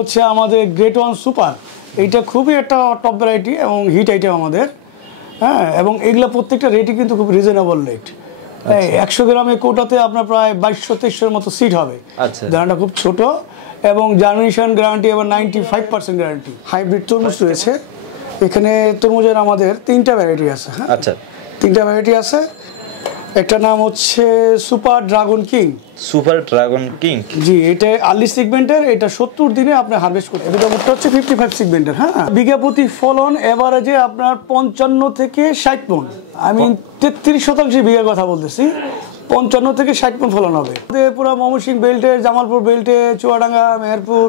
হচ্ছে আমাদের great one super. এইটা খুবই একটা টপ ভ্যারাইটি এবং হিট আইটেম আমাদের। হ্যাঁ, এবং এগুলো প্রত্যেকটা রেটই কিন্তু খুব রিজনেবল রেট। 100 গ্রামের কোটাতে আপনার প্রায় 2200-2300 মতো সিট হবে। দানাটা খুব ছোট এবং জার্মিনেশন গ্যারান্টি এবং 95% গ্যারান্টি। হাইব্রিড তরমুজ রয়েছে এখানে। তরমুজের আমাদের 3টা ভ্যারাইটি আছে। হ্যাঁ, আচ্ছা, 3টা ভ্যারাইটি আছে। একটা নাম হচ্ছে super dragon king. Super dragon king, জি, এটা আর্লি সেগমেন্টের। এটা 70 দিনে আপনি হারভেস্ট করতে। এটা হচ্ছে 55 সেগমেন্টের। হ্যাঁ, বিঘা প্রতি ফলন এভারেজে আপনার 55 থেকে 60 মণ। আমি 33% বিঘার কথা বলতেছি। 55 থেকে 60 মণ ফলন হবে। পুরো ময়মনসিংহ বেল্টে, জামালপুর বেল্টে, চুয়াডাঙ্গা, মেহেরপুর,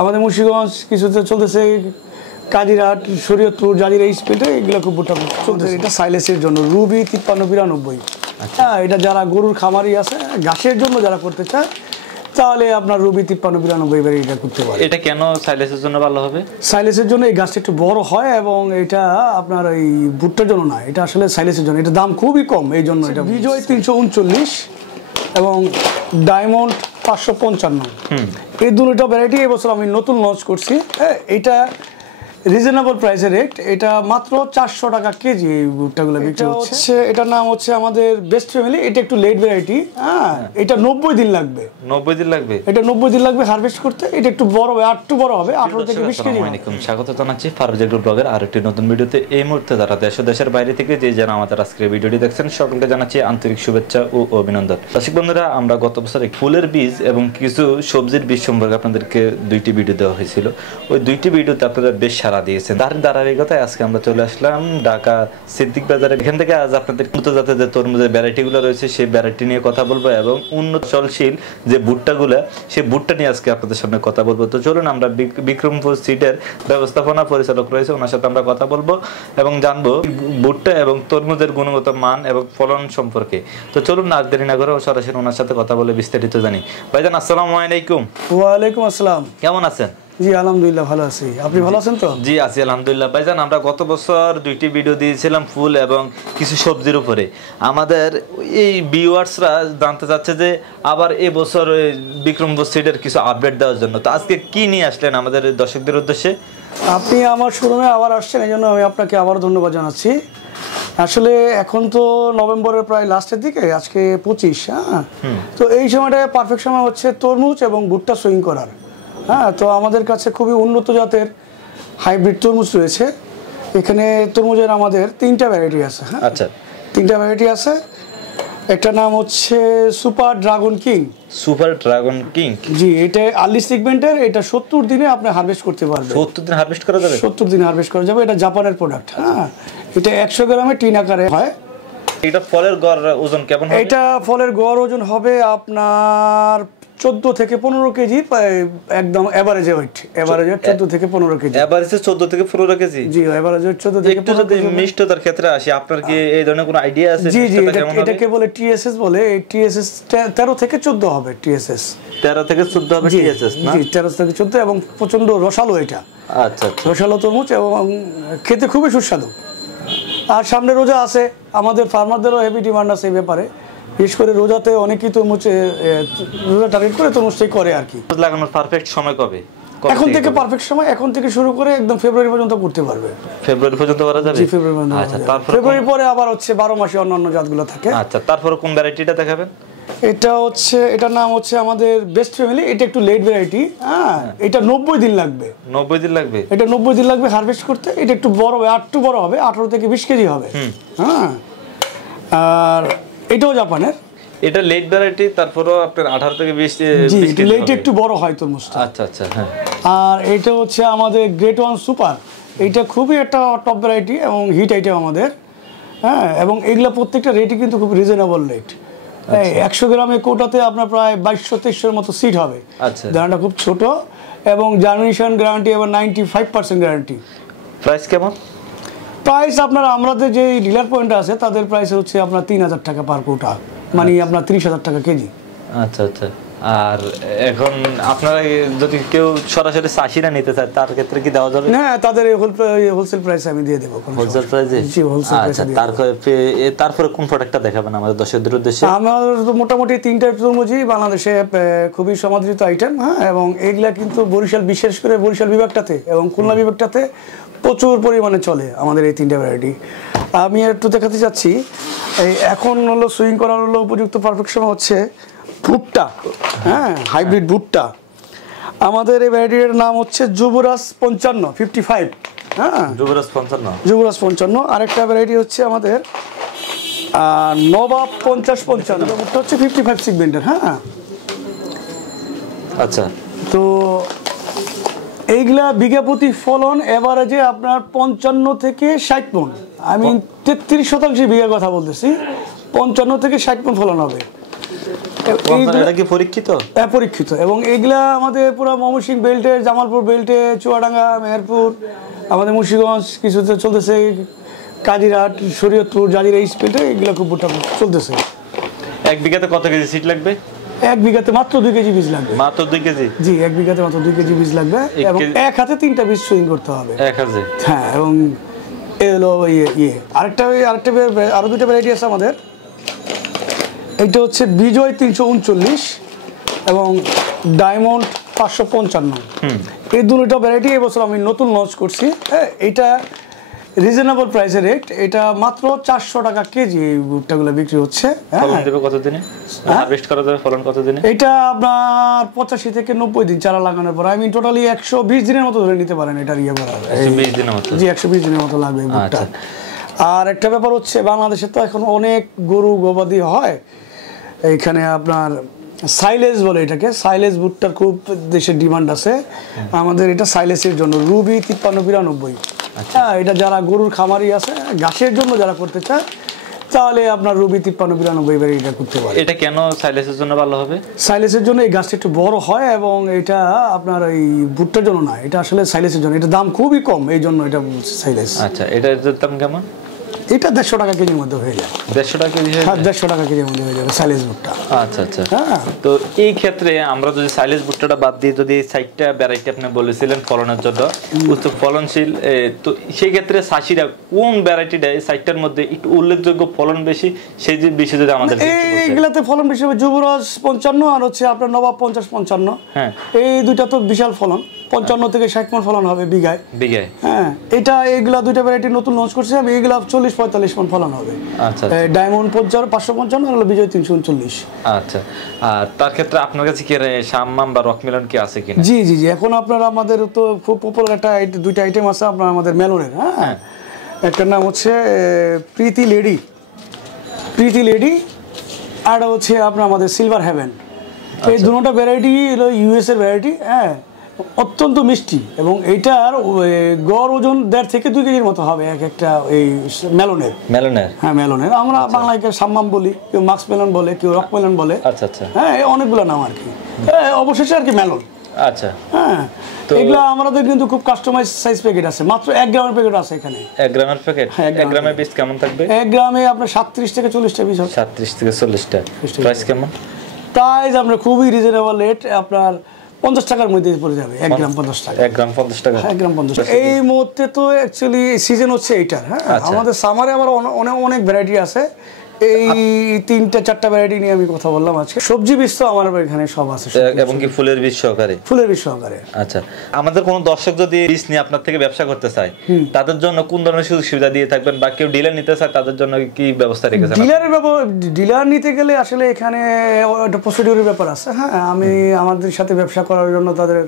আমাদের মুন্সিগঞ্জ কিছুতে চলতেছে, কাজিরহাট, শরীয়তপুর, জাজিরা এই বেল্টে এগুলো খুব ভুট্টা চলতেছে। এটা সাইলেসের জন্য রুবি 5392। হ্যাঁ, এটা যারা গরুর খামারি আছে, ঘাসের জন্য যারা করতে চায়, তাহলে আপনার রুবি 5392 এটা করতে পারে। এটা কেন সাইলেসের জন্য ভালো হবে? সাইলেসের জন্য এই গাছটা একটু বড় হয় এবং এটা আপনার এই ভুট্টার জন্য না, এটা আসলে সাইলেসের জন্য। এটা দাম খুবই কম, এই জন্য এটা। বিজয় 339 এবং ডায়মন্ড 555। এই দুটো ভ্যারাইটি এবছর আমি নতুন লঞ্চ করছি। হ্যাঁ, এটা রিজনেবল প্রাইসের রেট। এটা মাত্র 400 টাকা কেজি এই ভুট্টাগুলো বিক্রি হচ্ছে। এটার নাম হচ্ছে আমাদের বেস্ট ফ্যামিলি। এটা একটু লেট ভ্যারাইটি। হ্যাঁ, এটা 90 দিন লাগবে। 90 দিন লাগবে? এটা 90 দিন লাগবে হারভেস্ট করতে। এটা একটু বড় হবে, একটু বড় হবে, 18 থেকে 20 কেজি। স্বাগত জানাচ্ছি ফারুক এগ্রো ব্লগের আরেকটি নতুন ভিডিওতে। এই মুহূর্তে যারা দেশ ও দেশের বাইরে থেকে যে যারা আমাদের আজকের ভিডিওটি দেখছেন, সকলকে জানাচ্ছি আন্তরিক শুভেচ্ছা ও অভিনন্দন। দর্শক বন্ধুরা, আমরা গত বছর ফুলের বীজ এবং কিছু সবজির বীজ সম্পর্কে আপনাদেরকে 2টি ভিডিও দেওয়া হয়েছিল। ওই 2টি ভিডিওতে আপনারা বেশ সাড়া দিয়েছেন। তার ধারাবাহিকতায় আজকে আমরা চলে আসলাম ঢাকা সিদ্দিক বাজারে। এখান থেকে আজ আপনাদের উন্নত জাতের যে তরমুজের ভ্যারাইটিগুলো রয়েছে সেই ভ্যারাইটি নিয়ে কথা বলবো এবং উন্নত চলশীল যে ভুট্টাগুলো, সেই ভুট্টা নিয়ে আজকে আপনাদের সামনে কথা বলবো। তো চলুন, আমরা বিক্রমপুর সিডের ব্যবস্থাপনা পরিচালক রয়েছে, ওনার সাথে আমরা কথা বলবো এবং জানবো ভুট্টা এবং তরমুজের গুণগত মান এবং ফলন সম্পর্কে। তো চলুন, না দেরি না করে সরাসরি ওনার সাথে কথা বলে বিস্তারিত জানি। ভাইজান, আসসালামু আলাইকুম। ওয়ালাইকুম আসসালাম। কেমন আছেন? জি, আলহামদুলিল্লাহ ভালো আছি। আপনি ভালো আছেন তো? জি, আছি আলহামদুলিল্লাহ। ভাইজান, আমরা গত বছর 2টি ভিডিও দিয়েছিলাম ফুল এবং কিছু সবজির উপরে। আমাদের এই ভিউয়ার্সরা জানতে চাচ্ছে যে আবার এই বছর বিক্রমপুর সিডের কিছু আপডেট দেওয়ার জন্য। তো আজকে কি নিয়ে আসলেন আমাদের দর্শকদের উদ্দেশ্যে? আপনি আমার শোরুমে আবার আসছেন, এই জন্য আমি আপনাকে আবার ধন্যবাদ জানাচ্ছি। আসলে এখন তো নভেম্বরের প্রায় লাস্টের দিকে, আজকে 25। হ্যাঁ, তো এই সময়টা পারফেক্ট সময় হচ্ছে তরমুজ এবং ভুট্টা সুইং করার। হ্যাঁ, তো আমাদের কাছে খুবই উন্নত জাতের হাইব্রিড তরমুজ রয়েছে এখানে। তরমুজের আমাদের 3টা ভ্যারাইটি আছে। হ্যাঁ, আচ্ছা, 3টা ভ্যারাইটি আছে। একটা নাম হচ্ছে super dragon king. Super dragon king, জি, এটা আর্লি সেগমেন্টের। এটা 70 দিনে আপনি হারভেস্ট করতে পারবেন। 70 দিন হারভেস্ট করা যাবে? 70 দিন হারভেস্ট করা যাবে। এটা জাপানের প্রোডাক্ট। হ্যাঁ, এটা 100 গ্রামে টিন আকারে হয়। এটা ফলের গড় ওজন কেমন হবে? এটা ফলের গড় ওজন হবে আপনার 14 থেকে 15 কেজি, একদম এভারেজে ওয়েট। এভারেজে 14 থেকে 15 কেজি। এভারেজে 14 থেকে 15 কেজি? জি, এভারেজে 14 থেকে 15 কেজি। যদি মিষ্টতার ক্ষেত্রে আসি, আপনার কি এই ধরনের কোনো আইডিয়া আছে? জি জি, এটাকে বলে টিএসএস বলে। এই টিএসএস 13 থেকে 14 হবে। টিএসএস 13 থেকে 14 হবে টিএসএস না? জি, 13 থেকে 14 এবং প্রচন্ড রসালো এটা। আচ্ছা আচ্ছা, রসালো তরমুজ এবং খেতে খুবই সুস্বাদু। আর সামনে রোজা আছে, আমাদের ফার্মারদেরও হেভি ডিমান্ড আছে এই ব্যাপারে। বিশেষ করে রোজাতে অনেকেই তরমুজ, রোজা টার্গেট করে তরমুজটাই করে আর কি। লাগানোর পারফেক্ট সময় কবে? এখন থেকে পারফেক্ট সময়, এখন থেকে শুরু করে একদম ফেব্রুয়ারি পর্যন্ত করতে পারবে। ফেব্রুয়ারি পর্যন্ত করা যাবে? জি, ফেব্রুয়ারি পর্যন্ত। আচ্ছা, তারপর ফেব্রুয়ারি পরে আবার হচ্ছে 12 মাসে অন্যান্য জাতগুলো থাকে। আচ্ছা, তারপর কোন ভ্যারাইটিটা দেখাবেন? এটা হচ্ছে, এটার নাম হচ্ছে আমাদের বেস্ট ফ্যামিলি। এটা একটু লেট ভ্যারাইটি। হ্যাঁ, এটা 90 দিন লাগবে। 90 দিন লাগবে? এটা 90 দিন লাগবে হারভেস্ট করতে। এটা একটু বড় হবে, একটু বড় হবে, 18 থেকে 20 কেজি হবে। হ্যাঁ, আর এটাও জাপানের। এটা লেট ভ্যারাইটি, তারপরও আপনার 18 থেকে 20 কেজি লেট একটু বড় হয় তরমুজটা। আচ্ছা আচ্ছা, হ্যাঁ। আর এটা হচ্ছে আমাদের গ্রেট ওয়ান সুপার। এইটা খুবই একটা টপ ভ্যারাইটি এবং হিট আইটেম আমাদের। হ্যাঁ, এবং এগুলো প্রত্যেকটা রেটই কিন্তু খুব রিজনেবল রেট। 100 গ্রামের কোটাতে আপনার প্রায় 2200-2300 মতো সিট হবে। দানাটা খুব ছোট এবং জার্মিনেশন গ্যারান্টি এবং 95% গ্যারান্টি। প্রাইস কেমন? প্রাইস আপনার আমাদের যে ডিলার পয়েন্ট আছে তাদের প্রাইস হচ্ছে আপনার 3000 টাকা পার কোটা, মানে আপনার 30,000 টাকা কেজি। আচ্ছা আচ্ছা, আর এখন আপনারা যদি কেউ সরাসরি চাষিরা নিতে চায় তার ক্ষেত্রে কি দেওয়া যাবে? হ্যাঁ, তাদের হোলসেল প্রাইস আমি দিয়ে দেবো। হোলসেল প্রাইসে? জি, হোলসেল প্রাইসে। তারপরে কোন প্রোডাক্টটা দেখাবেন আমাদের দর্শকদের উদ্দেশ্যে? আমার মোটামুটি 3টা তরমুজই বাংলাদেশে খুবই সমাদৃত আইটেম। হ্যাঁ, এবং এইগুলা কিন্তু বরিশাল, বিশেষ করে বরিশাল বিভাগটাতে এবং খুলনা বিভাগটাতে প্রচুর পরিমাণে চলে আমাদের এই 3টা ভ্যারাইটি। আমি একটু দেখাতে চাচ্ছি, এই এখন হলো সুইং করার হলো উপযুক্ত পারফেক্ট সময় হচ্ছে ভুট্টা। হ্যাঁ, হাইব্রিড ভুট্টা। আমাদের এই ভ্যারাইটির নাম হচ্ছে যুবরাজ 55। হ্যাঁ, যুবরাজ 55। যুবরাজ 55। আরেকটা ভ্যারাইটি হচ্ছে আমাদের নবাব 50-55। ভুট্টা হচ্ছে 55 সেগমেন্টের। হ্যাঁ, আচ্ছা। তো এইগুলা বিঘা প্রতি ফলন এভারেজে আপনার 55 থেকে 60 মণ। আমি 33% বিঘার কথা বলতেছি। 55 থেকে 60 মণ ফলন হবে। এটা কি পরীক্ষিত? হ্যাঁ, পরীক্ষিত। এবং এইগুলা আমাদের পুরো ময়মনসিংহ বেল্টে, জামালপুর বেল্টে, চুয়াডাঙ্গা, মেহেরপুর, আমাদের মুন্সিগঞ্জ কিছুতে চলতেছে, কাজিরহাট, শরীয়তপুর, জাজিরা, এই বেল্টে এগুলো খুব ভুট্টা চলতেছে। 1 বিঘাতে কত কেজি সিড লাগবে? 1 বিঘাতে মাত্র 2 কেজি বীজ লাগবে। মাত্র 2 কেজি? জি, 1 বিঘাতে মাত্র 2 কেজি বীজ লাগবে এবং 1 হাতে 3টা বীজ সুইং করতে হবে। 1 হাতে? হ্যাঁ, এবং এলো আরেকটা আরো 2টা ভ্যারাইটি আছে আমাদের। এইটা হচ্ছে বিজয় 339 এবং ডায়মন্ড 555। এই দুটো ভ্যারাইটি এবছর আমি নতুন লঞ্চ করছি। হ্যাঁ, এটা রিজনেবল প্রাইসের রেট। এটা মাত্র 400 টাকা কেজি এই ভুট্টাগুলো বিক্রি হচ্ছে। ফলন দেবে কত দিনে? হারভেস্ট করা যাবে ফলন কত দিনে? এটা আপনার 85 থেকে 90 দিন চারা লাগানোর পর। আমি টোটালি 120 দিনের মতো ধরে নিতে পারেন এটার ইয়ে করা। 120 দিনের মতো? জি, 120 দিনের মতো লাগবে ভুট্টা। আর একটা ব্যাপার হচ্ছে, বাংলাদেশে তো এখন অনেক গরু গবাদি হয়। এইখানে আপনার সাইলেজ বলে এটাকে, সাইলেজ ভুট্টার খুব দেশের ডিমান্ড আছে। আমাদের এটা সাইলেজের জন্য রুবি 5392। হ্যাঁ, এটা যারা গরুর খামারি আছে, ঘাসের জন্য যারা করতে চায়, তাহলে আপনার রুবি 5392 এটা করতে পারে। এটা কেন সাইলেজের জন্য ভালো হবে? সাইলেজের জন্য এই গাছটা একটু বড় হয় এবং এটা আপনার এই ভুট্টার জন্য না, এটা আসলে সাইলেজের জন্য। এটা দাম খুবই কম, এই জন্য এটা সাইলেজ। আচ্ছা, এটার দাম কেমন? এটা 150 টাকা কেজির মধ্যে হয়ে যায়। 150 টাকা কেজি? 150 টাকা কেজির মধ্যে হয়ে যাবে সাইলেজ ভুট্টা। আচ্ছা আচ্ছা। হ্যাঁ, তো এই ক্ষেত্রে আমরা যদি সাইলেজ ভুট্টাটা বাদ দিয়ে যদি 60টা ভ্যারাইটি আপনি বলেছিলেন ফলনের জন্য উচ্চ ফলনশীল, তো সেই ক্ষেত্রে চাষিরা কোন ভ্যারাইটিটা এই 60টার মধ্যে একটু উল্লেখযোগ্য ফলন বেশি, সেই যে বিষয়ে যদি আমাদের এইগুলাতে ফলন বেশি হবে যুবরাজ 55 আর হচ্ছে আপনার নবাব 50-55। হ্যাঁ, এই দুইটা তো বিশাল ফলন। 55 থেকে 60 মণ ফলন হবে বিঘায়। হ্যাঁ, এটা এইগুলা 2টা ভ্যারাইটি নতুন লঞ্চ করছি আমি। এইগুলা 40-45 মণ ফলন হবে। আচ্ছা, ডায়মন্ড 555 আর বিজয় 339। আচ্ছা, আর তার ক্ষেত্রে আপনার কাছে কি শাম্মাম বা রকমিলন কি আছে কিনা? জি জি জি, এখন আপনার আমাদের তো খুব পপুলার একটা 2টা আইটেম আছে আপনার আমাদের মেলনের। হ্যাঁ, একটার নাম হচ্ছে প্রীতি লেডি, আর হচ্ছে আপনার আমাদের সিলভার হেভেন। এই দুটোটা ভ্যারাইটি হলো ইউএস এর ভ্যারাইটি। হ্যাঁ, অত্যন্ত মিষ্টি এবং এইটার গড় ওজন 1.5 থেকে 2 কেজির মতো হবে এক একটা এই মেলনের। হ্যাঁ, মেলনের আমরা বাংলায় সাম্মাম বলি, কেউ মাক্স মেলন বলে, কেউ রক মেলন বলে। আচ্ছা আচ্ছা। হ্যাঁ, অনেকগুলো নাম আর কি, অবশেষে আর কি মেলন। আচ্ছা। হ্যাঁ, এগুলা আমাদের কিন্তু খুব কাস্টমাইজ সাইজ প্যাকেট আছে, মাত্র 1 গ্রামের প্যাকেট আছে এখানে। 1 গ্রামের প্যাকেট? 1 গ্রামের পিস কেমন থাকবে? 1 গ্রামে আপনার 37 থেকে 40টা পিস হবে। 37 থেকে 40টা। প্রাইস কেমন? প্রাইস আপনার খুবই রিজনেবল রেট, আপনার 50 টাকার মধ্যে পড়ে যাবে। 1 গ্রাম 50 টাকা। 1 গ্রাম 50 টাকা? 1 গ্রাম 50 টাকা। এই মুহূর্তে তো অ্যাকচুয়ালি সিজন হচ্ছে এইটার। হ্যাঁ, আমাদের সামারে আবার অনেক ভ্যারাইটি আছে। এই 3-4টা ভ্যারাইটি নিয়ে আমি কথা বললাম আজকে। সবজি বীজ তো আমার এখানে সব আছে, এবং কি ফুলের বীজ সহকারে? ফুলের বীজ সহকারে। আচ্ছা, আমাদের কোন দর্শক যদি বীজ নিয়ে আপনার থেকে ব্যবসা করতে চায়, তাদের জন্য কোন ধরনের সুযোগ সুবিধা দিয়ে থাকবেন, বা কেউ ডিলার নিতে চায় তাদের জন্য কি ব্যবস্থা রেখেছেন? ডিলার নিতে গেলে আসলে এখানে একটা প্রসিডিউরের ব্যাপার আছে। হ্যাঁ, আমি আমাদের সাথে ব্যবসা করার জন্য তাদের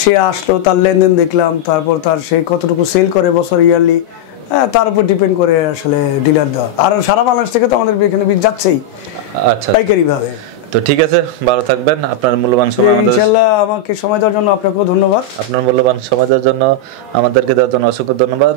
সে আসলো, তার লেনদেন দেখলাম, তারপর তার সে কতটুকু সেল করে বছর ইয়ারলি, তার উপর ডিপেন্ড করে আসলে ডিলার দেওয়া। আর সারা বাংলাদেশ থেকে তো আমাদের এখানে বীজ যাচ্ছেই। আচ্ছা, পাইকারি ভাবে। তো ঠিক আছে, ভালো থাকবেন। আপনার মূল্যবান সময় ইনশাআল্লাহ আমাকে সময় দেওয়ার জন্য আপনাকেও ধন্যবাদ। আপনার মূল্যবান সময় দেওয়ার জন্য আমাদেরকে দেওয়ার জন্য অসংখ্য ধন্যবাদ।